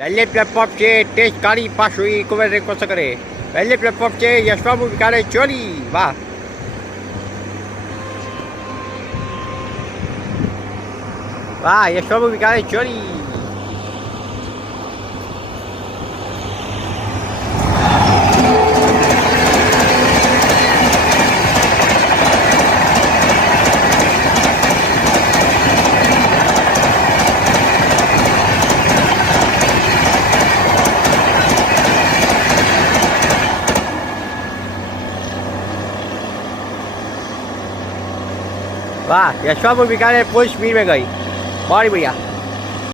पहले प्लॅटफॉर्मचे टेस्ट गाडी पास हुई कुमार कसं करे. पहले प्लॅटफॉर्मचे यशबाबू विकारे चोरी. वाह वाह यशबाबू विकारे चोरी. वाह यशबाबू विकारे फुल स्पीड में गई. बहुत बढ़िया.